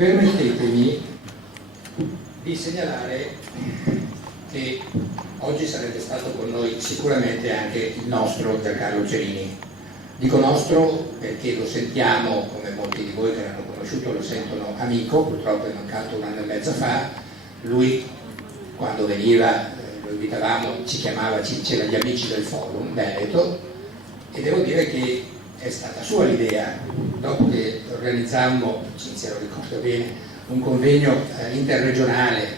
Permettetemi di segnalare che oggi sarebbe stato con noi sicuramente anche il nostro Giancarlo Cerini. Dico nostro perché lo sentiamo, come molti di voi che l'hanno conosciuto lo sentono amico, purtroppo è mancato 1 anno e mezzo fa. Lui quando veniva, lo invitavamo, ci chiamava, ci diceva gli amici del Forum Veneto, e devo dire che è stata sua l'idea, dopo che organizzammo, Cinzia lo ricorda bene, un convegno interregionale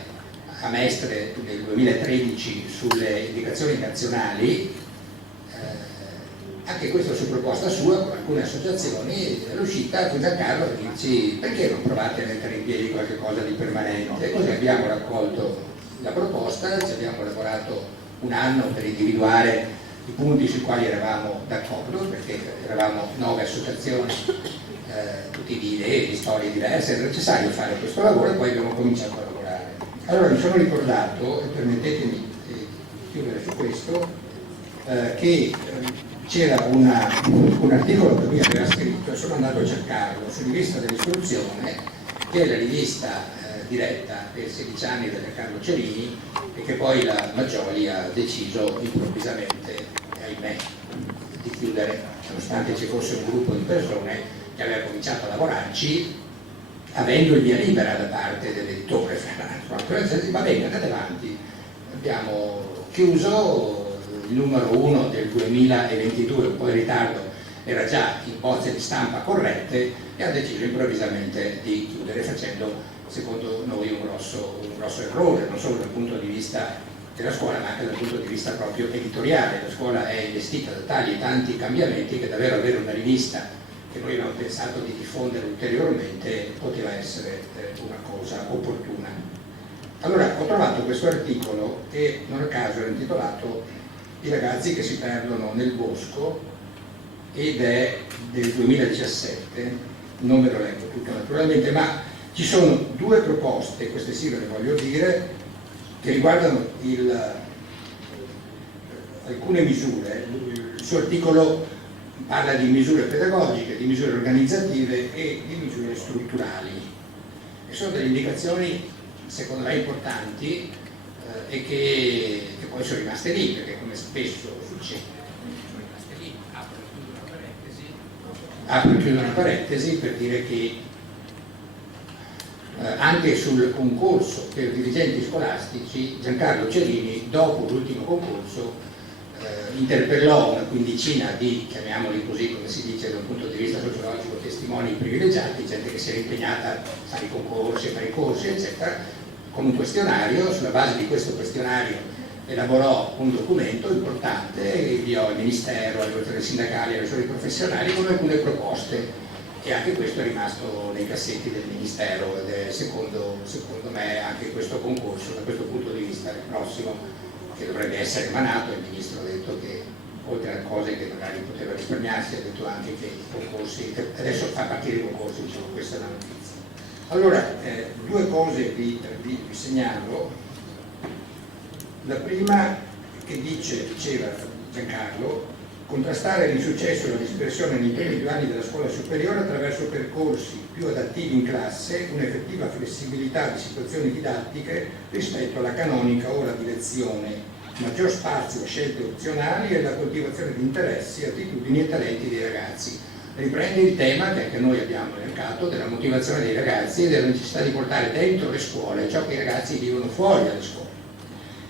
a Mestre nel 2013 sulle indicazioni nazionali, anche questo su proposta sua con alcune associazioni, all'uscita con Giancarlo dici perché non provate a mettere in piedi qualche cosa di permanente, e così abbiamo raccolto la proposta, ci abbiamo lavorato 1 anno per individuare i punti sui quali eravamo d'accordo, perché eravamo 9 associazioni, tutti di idee, di storie diverse, era necessario fare questo lavoro e poi abbiamo cominciato a lavorare. Allora mi sono ricordato, e permettetemi di chiudere su questo, che c'era un articolo che lui aveva scritto, e sono andato a cercarlo, su Rivista dell'Istruzione, che è la rivista diretta per 16 anni da Giancarlo Cerini e che poi la Maggioli ha deciso improvvisamente, ahimè, di chiudere, nonostante ci fosse un gruppo di persone che aveva cominciato a lavorarci avendo il via libera da parte dell'editore Fernando. Va bene, andate avanti. Abbiamo chiuso il numero 1 del 2022, un po' in ritardo, era già in bozze di stampa corrette, e ha deciso improvvisamente di chiudere, facendo secondo noi un grosso errore, non solo dal punto di vista della scuola ma anche dal punto di vista proprio editoriale. La scuola è investita da tali e tanti cambiamenti che davvero avere una rivista che noi abbiamo pensato di diffondere ulteriormente poteva essere una cosa opportuna. Allora ho trovato questo articolo che non a caso era intitolato I ragazzi che si perdono nel bosco, ed è del 2017, non me lo leggo tutto naturalmente, ma ci sono 2 proposte, queste sì ve le voglio dire, che riguardano alcune misure. Il suo articolo parla di misure pedagogiche, di misure organizzative e di misure strutturali, e sono delle indicazioni secondo me importanti e che poi sono rimaste lì, perché come spesso succede sono rimaste lì. Apro e chiudo una parentesi per dire che anche sul concorso per dirigenti scolastici Giancarlo Cerini, dopo l'ultimo concorso, interpellò una quindicina di, chiamiamoli così come si dice da un punto di vista sociologico, testimoni privilegiati, gente che si era impegnata a fare i concorsi, a fare i corsi, eccetera, con un questionario. Sulla base di questo questionario elaborò un documento importante, inviò al Ministero, alle organizzazioni sindacali, alle associazioni professionali con alcune proposte, e anche questo è rimasto nei cassetti del Ministero, ed è secondo me anche questo concorso da questo punto di vista il prossimo che dovrebbe essere emanato. Il Ministro ha detto che oltre a cose che magari poteva risparmiarsi ha detto anche che i concorsi, adesso fa partire i concorsi, diciamo, questa è la notizia. Allora 2 cose vi segnalo. La prima che diceva Giancarlo: contrastare l'insuccesso e la dispersione nei primi 2 anni della scuola superiore attraverso percorsi più adattivi in classe, un'effettiva flessibilità di situazioni didattiche rispetto alla canonica ora di lezione, maggior spazio a scelte opzionali e la coltivazione di interessi, attitudini e talenti dei ragazzi. Riprende il tema che anche noi abbiamo elencato della motivazione dei ragazzi e della necessità di portare dentro le scuole ciò che i ragazzi vivono fuori dalle scuole.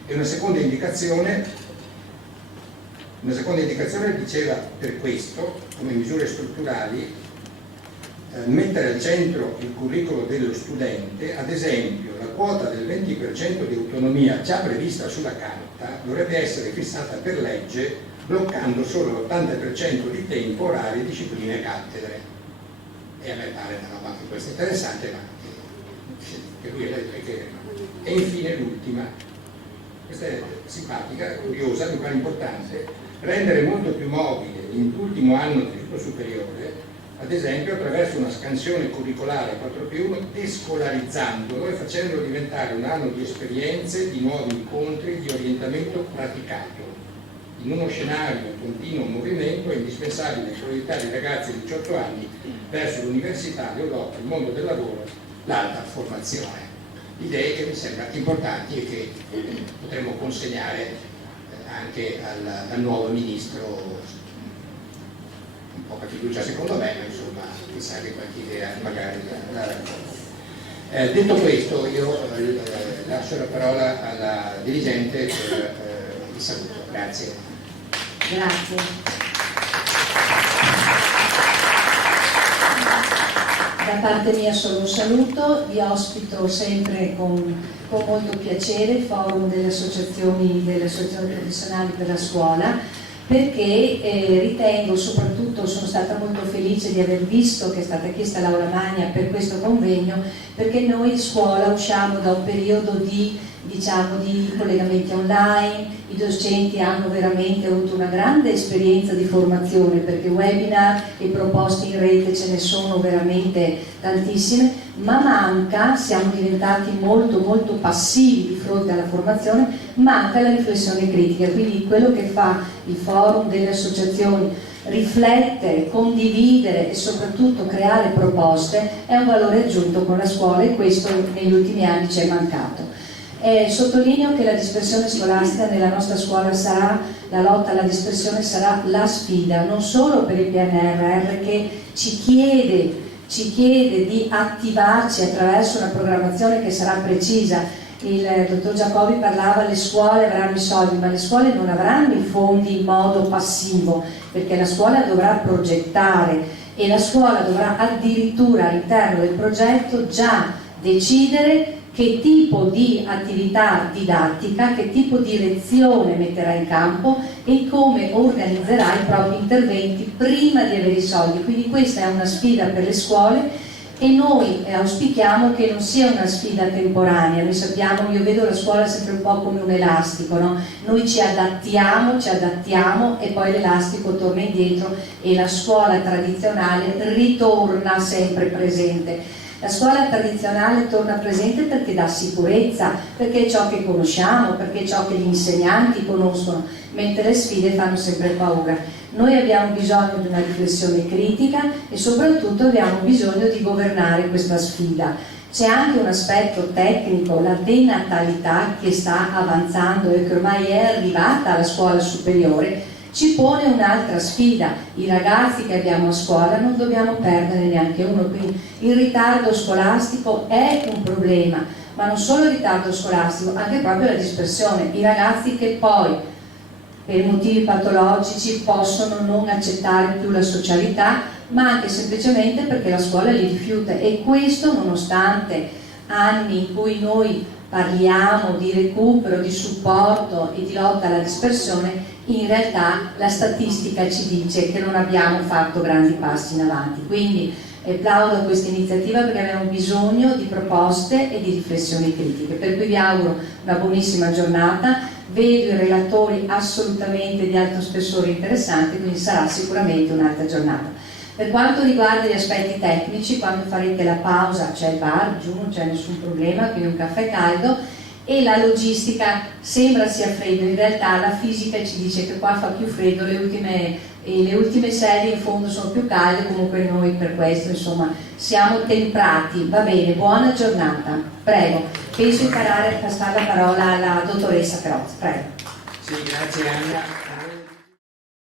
E una seconda indicazione diceva, per questo, come misure strutturali, mettere al centro il curriculum dello studente. Ad esempio, la quota del 20% di autonomia già prevista sulla carta dovrebbe essere fissata per legge, bloccando solo l'80% di tempo, orari, discipline e cattedre. E a me pare una roba anche questa interessante, ma che lui ha detto che... E infine l'ultima, questa è simpatica, curiosa, mi pare importante: rendere molto più mobile l'ultimo anno del ciclo superiore, ad esempio attraverso una scansione curricolare 4+1, descolarizzandolo e facendolo diventare un anno di esperienze, di nuovi incontri, di orientamento praticato. In uno scenario in continuo movimento è indispensabile proiettare i ragazzi di 18 anni verso l'università, l'Europa, il mondo del lavoro l'alta formazione. Idee che mi sembrano importanti e che potremmo consegnare anche al nuovo ministro. Un poca fiducia secondo me, ma insomma chissà che qualche idea magari la raccolgo. Detto questo, io lascio la parola alla dirigente per il saluto. Grazie. Grazie. Da parte mia solo un saluto, vi ospito sempre con molto piacere il forum delle associazioni professionali per la scuola, perché ritengo, soprattutto sono stata molto felice di aver visto che è stata chiesta Laura Magna per questo convegno, perché noi scuola usciamo da un periodo di collegamenti online, i docenti hanno veramente avuto una grande esperienza di formazione, perché webinar e proposte in rete ce ne sono veramente tantissime, ma manca, siamo diventati molto molto passivi di fronte alla formazione, manca la riflessione critica. Quindi quello che fa il forum delle associazioni, riflettere, condividere e soprattutto creare proposte, è un valore aggiunto con la scuola, e questo negli ultimi anni ci è mancato. Sottolineo che la dispersione scolastica nella nostra scuola sarà, la lotta alla dispersione sarà la sfida, non solo per il PNRR, che ci chiede di attivarci attraverso una programmazione che sarà precisa. Il dottor Giacobi parlava, le scuole avranno i soldi, ma le scuole non avranno i fondi in modo passivo, perché la scuola dovrà progettare e la scuola dovrà addirittura all'interno del progetto già decidere che tipo di attività didattica, che tipo di lezione metterà in campo e come organizzerà i propri interventi prima di avere i soldi. Quindi questa è una sfida per le scuole e noi auspichiamo che non sia una sfida temporanea. Noi sappiamo, io vedo la scuola sempre un po' come un elastico, no? Noi ci adattiamo e poi l'elastico torna indietro e la scuola tradizionale ritorna sempre presente. La scuola tradizionale torna presente perché dà sicurezza, perché è ciò che conosciamo, perché è ciò che gli insegnanti conoscono, mentre le sfide fanno sempre paura. Noi abbiamo bisogno di una riflessione critica e soprattutto abbiamo bisogno di governare questa sfida. C'è anche un aspetto tecnico, la denatalità che sta avanzando e che ormai è arrivata alla scuola superiore, ci pone un'altra sfida. I ragazzi che abbiamo a scuola non dobbiamo perdere neanche uno, quindi il ritardo scolastico è un problema, ma non solo il ritardo scolastico, anche proprio la dispersione. I ragazzi che poi per motivi patologici possono non accettare più la socialità, ma anche semplicemente perché la scuola li rifiuta, e questo nonostante anni in cui noi parliamo di recupero, di supporto e di lotta alla dispersione, in realtà la statistica ci dice che non abbiamo fatto grandi passi in avanti. Quindi plaudo questa iniziativa perché abbiamo bisogno di proposte e di riflessioni critiche, per cui vi auguro una buonissima giornata. Vedo i relatori assolutamente di alto spessore interessanti, quindi sarà sicuramente un'altra giornata. Per quanto riguarda gli aspetti tecnici, quando farete la pausa c'è il bar giù, non c'è nessun problema, quindi un caffè caldo, e la logistica sembra sia freddo, in realtà la fisica ci dice che qua fa più freddo, le ultime sedie in fondo sono più calde, comunque noi per questo insomma siamo temprati. Va bene, buona giornata, prego. Penso di passare la parola alla dottoressa Crozzi, prego. Sì, grazie Anna.